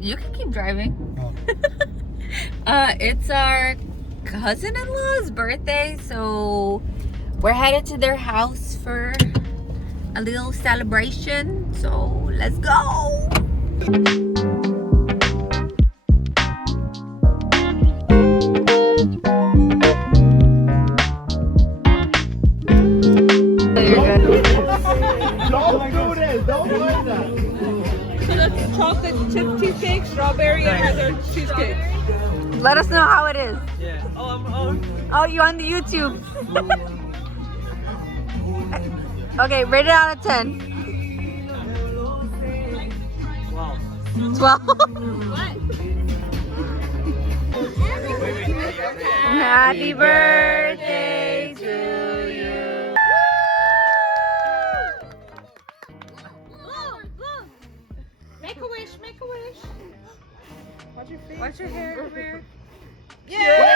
You can keep driving. Oh. It's our cousin-in-law's birthday, so we're headed to their house for a little celebration. So let's go. Don't do this. Don't do that. So that's chocolate chip cheesecake, strawberry, and other cheesecake. Let us know how it is. Yeah. Oh, you on the YouTube? Okay, rate it out of 10. 12. Happy birthday to you. Make a wish, make a wish. Watch your face. Watch your hair, come here. Yeah!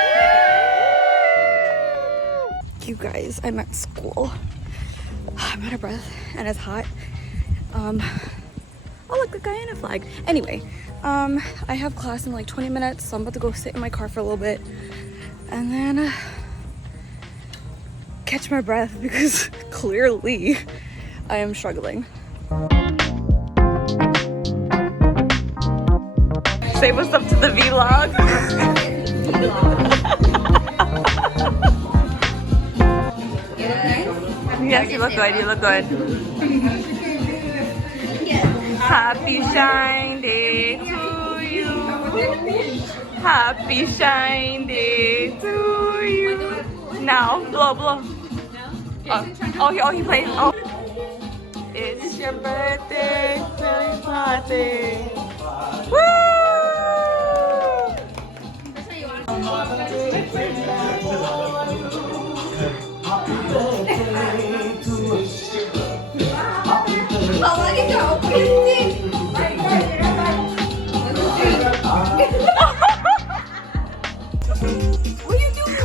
You guys, I'm at school. I'm out of breath and it's hot. Oh look, the Guyana flag. Anyway, I have class in like 20 minutes, so I'm about to go sit in my car for a little bit and then catch my breath because clearly I am struggling. Say what's up to the vlog. Yes, you look good, you look good. Happy Shine Day to you. Happy Shine Day to you. Now, blow, blow. Oh, he plays. Oh. It's your birthday, really party. Woo!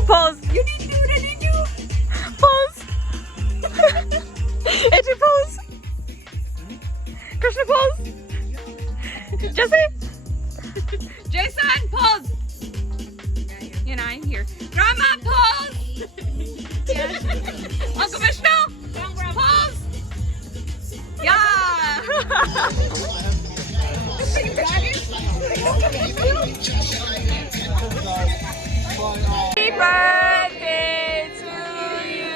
Pause. You need to do what I need to do. Pause. AJ, pose. Krishna, pose. Jesse. Jason, pose. You're not in here. Grandma, pose. Yes. Uncle Vishnu, pose. Yeah. Happy birthday to you.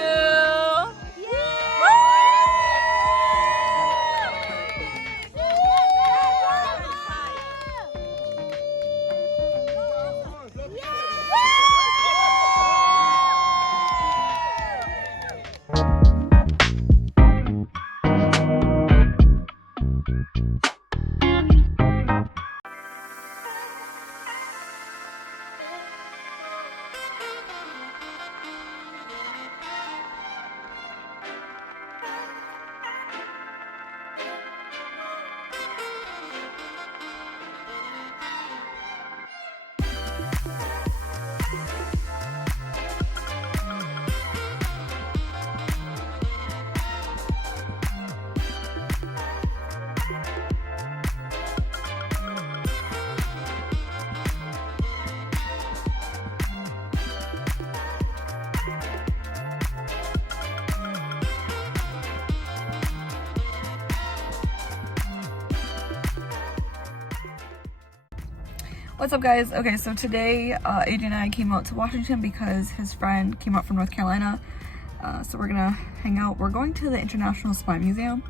What's up, guys? Okay, so today AJ and I came out to Washington because his friend came out from North Carolina. So we're gonna hang out. We're going to the International Spy Museum.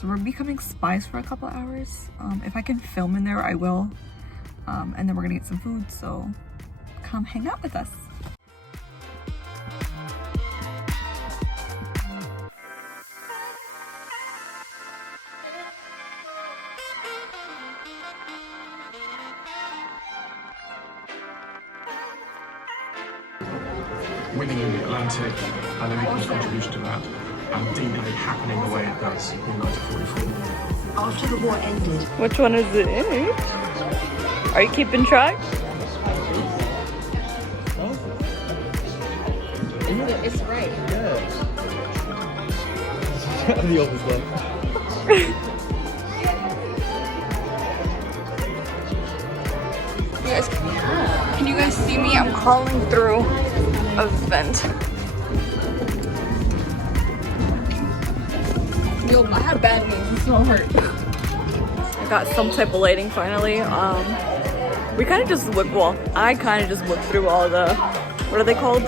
So we're becoming spies for a couple hours. If I can film in there, I will. And then we're gonna get some food, so come hang out with us. Winning in the Atlantic and America's contribution to that, and D-Day happening the way it does in 1944. After the war ended. Which one is it? Are you keeping track? It's right. The obvious one. Can you guys see me? I'm crawling through a vent. Yo, I have bad knees. It's gonna hurt. I got some type of lighting finally. We kind of just looked. Well, I kind of just looked through all the. What are they called?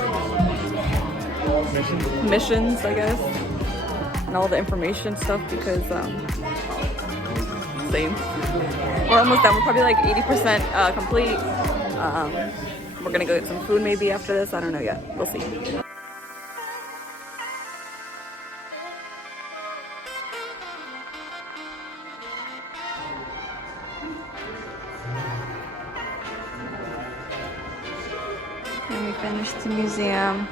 Missions, I guess, and all the information stuff because same. We're almost done. We're probably like 80% complete. We're gonna go get some food maybe after this. I don't know yet. We'll see. And we finished the museum.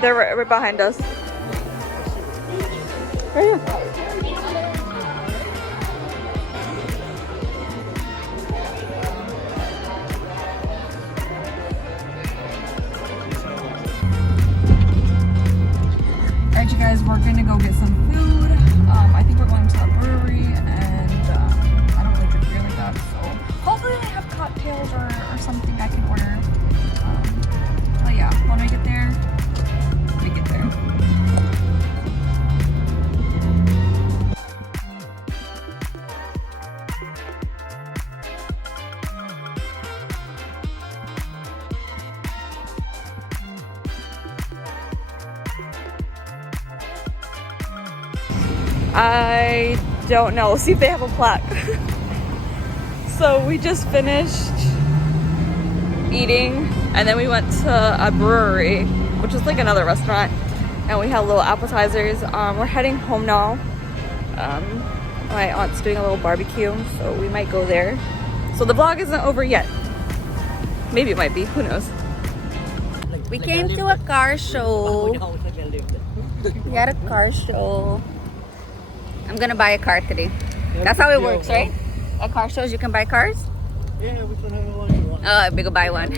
They're right behind us. Right here. Alright, you guys, we're gonna go get some food. I think we're going to a brewery, and I don't really drink beer like that, so hopefully they have cocktails or something I can order. But yeah, when we get there, we get there. I don't know. See if they have a plaque. So we just finished eating, and then we went to a brewery, which is like another restaurant, and we had little appetizers. We're heading home now. My aunt's doing a little barbecue, so we might go there. So the vlog isn't over yet. Maybe it might be, who knows. We came to a car show. We had a car show. I'm gonna buy a car today. That's how it works, right? At car shows you can buy cars? Yeah, we can have a lunch. Oh, we go buy one.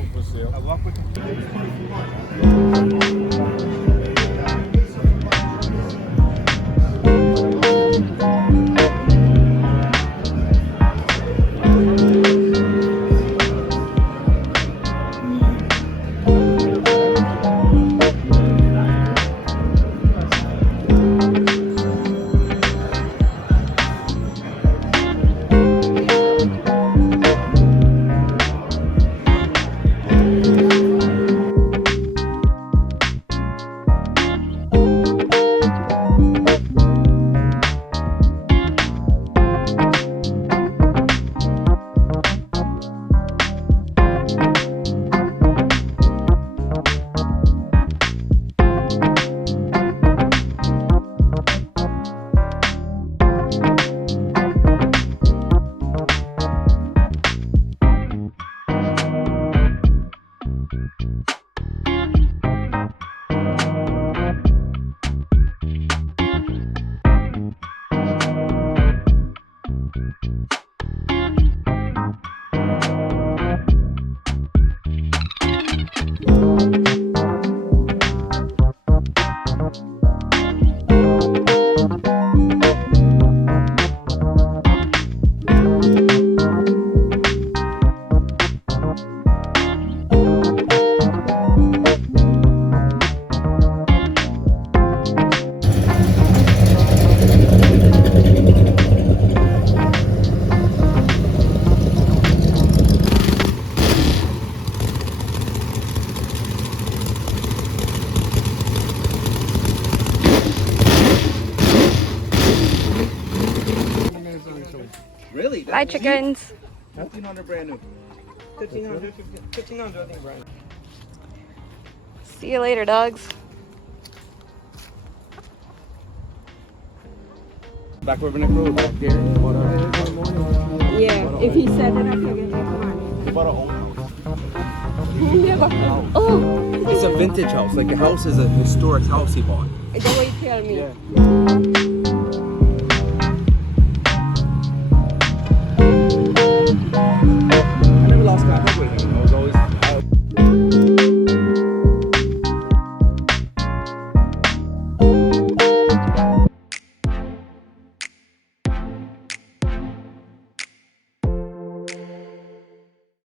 Really? Bye, chickens. 1,500 brand new. 1,500, 1,500 I think brand new. See you later, dogs. Back River Neck Road, back there. Yeah, if he said it, I can get that money. They bought an old house. Oh, It's a vintage house. Like the house is a historic house he bought. the way you tell me. Yeah.